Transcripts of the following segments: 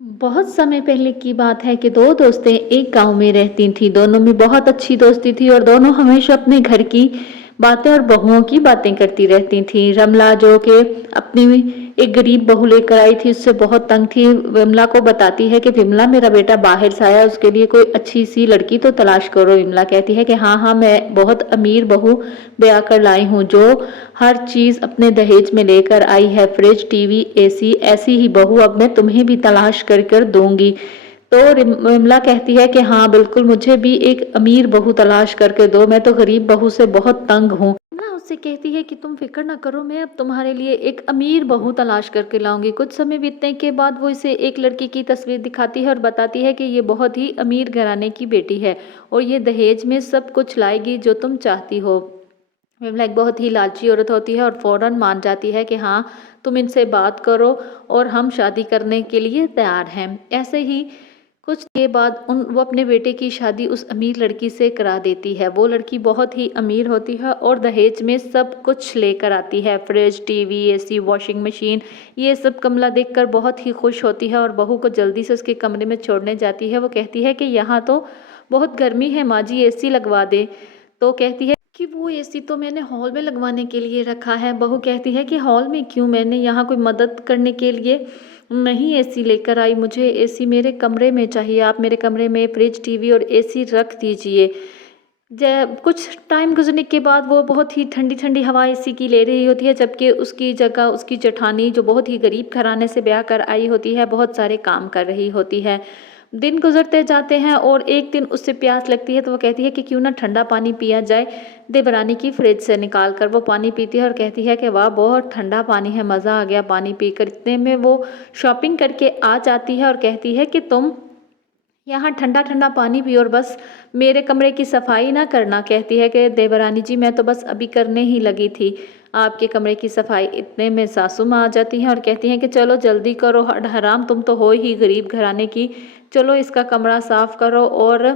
बहुत समय पहले की बात है कि दो दोस्तें एक गांव में रहती थीं। दोनों में बहुत अच्छी दोस्ती थी और दोनों हमेशा अपने घर की बातें और बहुओं की बातें करती रहती थीं। रमला जो कि अपनी एक गरीब बहू लेकर आई थी, उससे बहुत तंग थी। विमला को बताती है कि विमला, मेरा बेटा बाहर से आया, उसके लिए कोई अच्छी सी लड़की तो तलाश करो। विमला कहती है कि हाँ हाँ, मैं बहुत अमीर बहू ब्याह कर लाई हूँ जो हर चीज अपने दहेज में लेकर आई है, फ्रिज, टीवी, एसी। ऐसी ही बहू अब मैं तुम्हें भी तलाश कर दूंगी। तो विमला कहती है कि हाँ बिल्कुल, मुझे भी एक अमीर बहू तलाश करके दो, मैं तो गरीब बहू से बहुत तंग हूँ। विमला उससे कहती है कि तुम फिक्र ना करो, मैं अब तुम्हारे लिए एक अमीर बहू तलाश करके लाऊंगी। कुछ समय बीतने के बाद वो इसे एक लड़की की तस्वीर दिखाती है और बताती है कि ये बहुत ही अमीर घराने की बेटी है और ये दहेज में सब कुछ लाएगी जो तुम चाहती हो। विमला एक बहुत ही लालची औरत होती है और फौरन मान जाती है कि हाँ, तुम इनसे बात करो और हम शादी करने के लिए तैयार हैं। ऐसे ही कुछ के बाद वो अपने बेटे की शादी उस अमीर लड़की से करा देती है। वो लड़की बहुत ही अमीर होती है और दहेज में सब कुछ लेकर आती है, fridge, TV, AC, washing machine. ये सब कमला देखकर बहुत ही खुश होती है और बहू को जल्दी से उसके कमरे में छोड़ने जाती है। वो कहती है कि यहाँ तो बहुत गर्मी है माँ जी, एसी लगवा दे। तो कहती है कि वो एसी तो मैंने हॉल में लगवाने के लिए रखा है। बहू कहती है कि हॉल में क्यों, मैंने यहाँ कोई मदद करने के लिए नहीं एसी लेकर आई, मुझे एसी मेरे कमरे में चाहिए। आप मेरे कमरे में फ्रिज, टीवी और एसी रख दीजिए। जब कुछ टाइम गुजरने के बाद वो बहुत ही ठंडी ठंडी हवा एसी की ले रही होती है, जबकि उसकी जगह उसकी जेठानी जो बहुत ही गरीब घराने से ब्याह कर आई होती है, बहुत सारे काम कर रही होती है। दिन गुजरते जाते हैं और एक दिन उससे प्यास लगती है तो वो कहती है कि क्यों ना ठंडा पानी पिया जाए। देवरानी की फ्रिज से निकाल कर वो पानी पीती है और कहती है कि वाह, बहुत ठंडा पानी है, मज़ा आ गया पानी पीकर। इतने में वो शॉपिंग करके आ जाती है और कहती है कि तुम यहाँ ठंडा ठंडा पानी पियो और बस मेरे कमरे की सफाई ना करना। कहती है कि देवरानी जी, मैं तो बस अभी करने ही लगी थी आपके कमरे की सफाई। इतने में सासू माँ आ जाती हैं और कहती हैं कि चलो जल्दी करो, हराम तुम तो हो ही गरीब घराने की, चलो इसका कमरा साफ करो और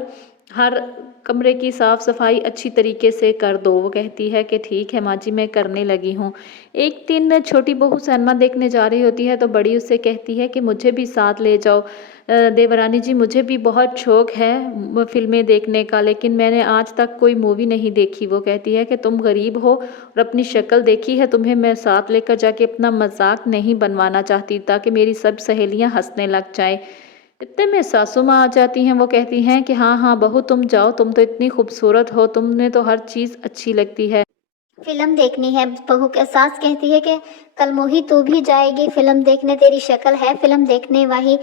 हर कमरे की साफ सफाई अच्छी तरीके से कर दो। वो कहती है कि ठीक है माँ जी, मैं करने लगी हूँ। एक दिन छोटी बहू सिनेमा देखने जा रही होती है तो बड़ी उससे कहती है कि मुझे भी साथ ले जाओ। देवरानी जी, मुझे भी बहुत शौक है फिल्में देखने का, लेकिन मैंने आज तक कोई मूवी नहीं देखी। वो कहती है कि तुम गरीब हो और अपनी शक्ल देखी है, तुम्हें मैं साथ लेकर जाके अपना मजाक नहीं बनवाना चाहती ताकि मेरी सब सहेलियां हंसने लग जाएं। इतने में सासू माँ आ जाती हैं। वो कहती हैं कि हाँ हाँ बहू, तुम जाओ, तुम तो इतनी खूबसूरत हो, तुमने तो हर चीज़ अच्छी लगती है। फिल्म देखनी है। बहू के सास कहती है कि कल मोही तू भी जाएगी फिल्म देखने, तेरी शक्ल है फिल्म देखने वाही,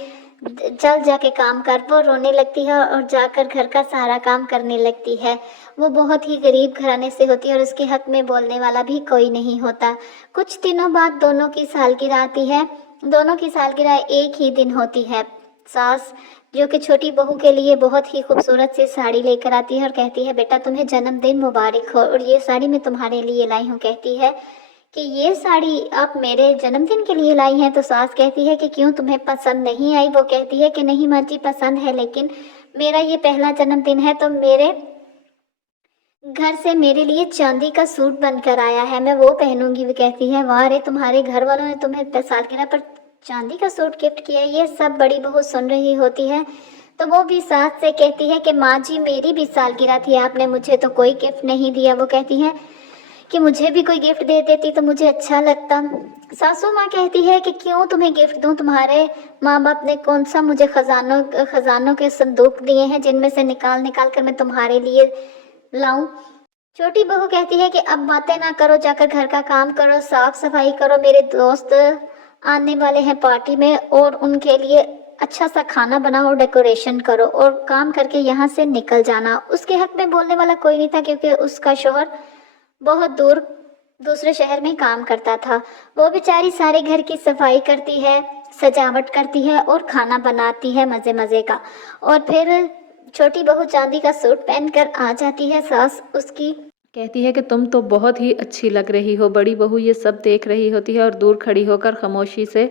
चल जाके काम कर। वो रोने लगती है और जाकर घर का सारा काम करने लगती है। वो बहुत ही गरीब घराने से होती है और उसके हक में बोलने वाला भी कोई नहीं होता। कुछ दिनों बाद दोनों की सालगिरह आती है। दोनों की सालगिरह एक ही दिन होती है। सास जो कि छोटी बहू के लिए बहुत ही खूबसूरत सी साड़ी लेकर आती है और कहती है, बेटा तुम्हें जन्मदिन मुबारक हो और ये साड़ी मैं तुम्हारे लिए लाई हूँ। कहती है कि ये साड़ी आप मेरे जन्मदिन के लिए लाई हैं। तो सास कहती है कि क्यों, तुम्हें पसंद नहीं आई? वो कहती है कि नहीं माँ जी, पसंद है, लेकिन मेरा ये पहला जन्मदिन है तो मेरे घर से मेरे लिए चांदी का सूट बनकर आया है, मैं वो पहनूंगी। वो कहती है, वाह रे, तुम्हारे घर वालों ने तुम्हें सालगिरह पर चांदी का सूट गिफ्ट किया है। ये सब बड़ी बहू सुन रही होती है तो वो भी सास से कहती है कि माँ जी, मेरी भी सालगिरह थी, आपने मुझे तो कोई गिफ्ट नहीं दिया। वो कहती है कि मुझे भी कोई गिफ्ट दे देती तो मुझे अच्छा लगता। सासू माँ कहती है कि क्यों तुम्हें गिफ्ट दूं, तुम्हारे माँ बाप ने कौन सा मुझे खजानों के संदूक दिए हैं जिनमें से निकाल निकाल कर मैं तुम्हारे लिए लाऊं। छोटी बहू कहती है कि अब बातें ना करो, जाकर घर का काम करो, साफ सफाई करो, मेरे दोस्त आने वाले हैं पार्टी में और उनके लिए अच्छा सा खाना बनाओ, डेकोरेशन करो और काम करके यहाँ से निकल जाना। उसके हक में बोलने वाला कोई नहीं था क्योंकि उसका शौहर बहुत दूर दूसरे शहर में काम करता था। वो बेचारी सारे घर की सफाई करती है, सजावट करती है और खाना बनाती है मज़े मज़े का। और फिर छोटी बहू चांदी का सूट पहनकर आ जाती है। सास उसकी कहती है कि तुम तो बहुत ही अच्छी लग रही हो। बड़ी बहू ये सब देख रही होती है और दूर खड़ी होकर खामोशी से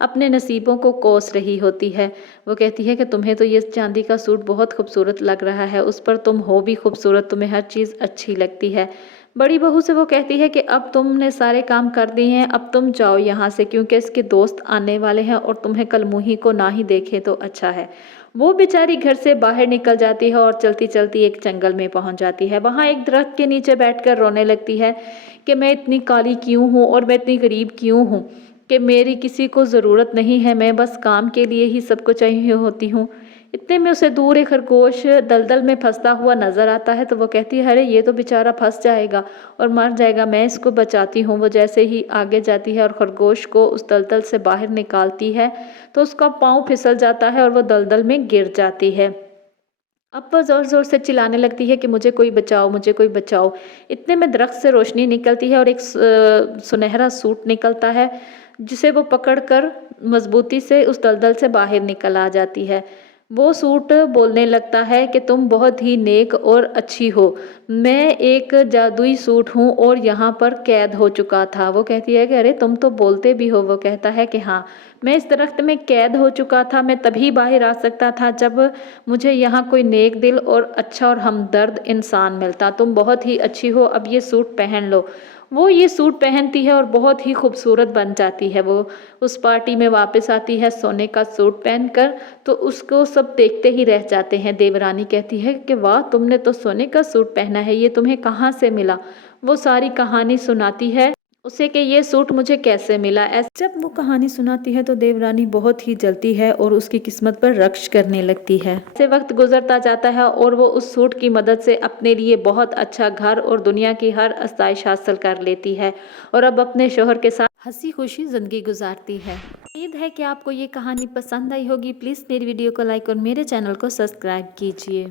अपने नसीबों को कोस रही होती है। वो कहती है कि तुम्हें तो ये चांदी का सूट बहुत खूबसूरत लग रहा है, उस पर तुम हो भी खूबसूरत, तुम्हें हर चीज़ अच्छी लगती है। बड़ी बहू से वो कहती है कि अब तुमने सारे काम कर दिए हैं, अब तुम जाओ यहाँ से, क्योंकि इसके दोस्त आने वाले हैं और तुम्हें कल मुही को ना ही देखे तो अच्छा है। वो बेचारी घर से बाहर निकल जाती है और चलती चलती एक जंगल में पहुंच जाती है। वहां एक दरख्त के नीचे बैठकर रोने लगती है कि मैं इतनी काली क्यों हूँ और मैं इतनी गरीब क्यों हूँ, कि मेरी किसी को ज़रूरत नहीं है, मैं बस काम के लिए ही सबको चाहिए होती हूँ। इतने में उसे दूर एक खरगोश दलदल में फंसता हुआ नजर आता है, तो वो कहती है अरे ये तो बेचारा फंस जाएगा और मर जाएगा, मैं इसको बचाती हूँ। वो जैसे ही आगे जाती है और खरगोश को उस दलदल से बाहर निकालती है तो उसका पाँव फिसल जाता है और वो दलदल में गिर जाती है। अब वो ज़ोर ज़ोर से चिल्लाने लगती है कि मुझे कोई बचाओ, मुझे कोई बचाओ। इतने में दरख्त से रोशनी निकलती है और एक सुनहरा सूट निकलता है, जिसे वो पकड़कर मजबूती से उस दलदल से बाहर निकल आ जाती है। वो सूट बोलने लगता है कि तुम बहुत ही नेक और अच्छी हो, मैं एक जादुई सूट हूँ और यहाँ पर कैद हो चुका था। वो कहती है कि अरे तुम तो बोलते भी हो। वो कहता है कि हाँ, मैं इस दरख्त में कैद हो चुका था, मैं तभी बाहर आ सकता था जब मुझे यहाँ कोई नेक दिल और अच्छा और हमदर्द इंसान मिलता। तुम बहुत ही अच्छी हो, अब ये सूट पहन लो। वो ये सूट पहनती है और बहुत ही खूबसूरत बन जाती है। वो उस पार्टी में वापस आती है सोने का सूट पहनकर, तो उसको सब देखते ही रह जाते हैं। देवरानी कहती है कि वाह, तुमने तो सोने का सूट पहना है, ये तुम्हें कहाँ से मिला। वो सारी कहानी सुनाती है उसे कि ये सूट मुझे कैसे मिला। ऐसे जब वो कहानी सुनाती है तो देवरानी बहुत ही जलती है और उसकी किस्मत पर रक्श करने लगती है। ऐसे वक्त गुजरता जाता है और वो उस सूट की मदद से अपने लिए बहुत अच्छा घर और दुनिया की हर आसाइश हासिल कर लेती है और अब अपने शोहर के साथ हंसी खुशी जिंदगी गुजारती है। उम्मीद है कि आपको ये कहानी पसंद आई होगी। प्लीज़ मेरी वीडियो को लाइक और मेरे चैनल को सब्सक्राइब कीजिए।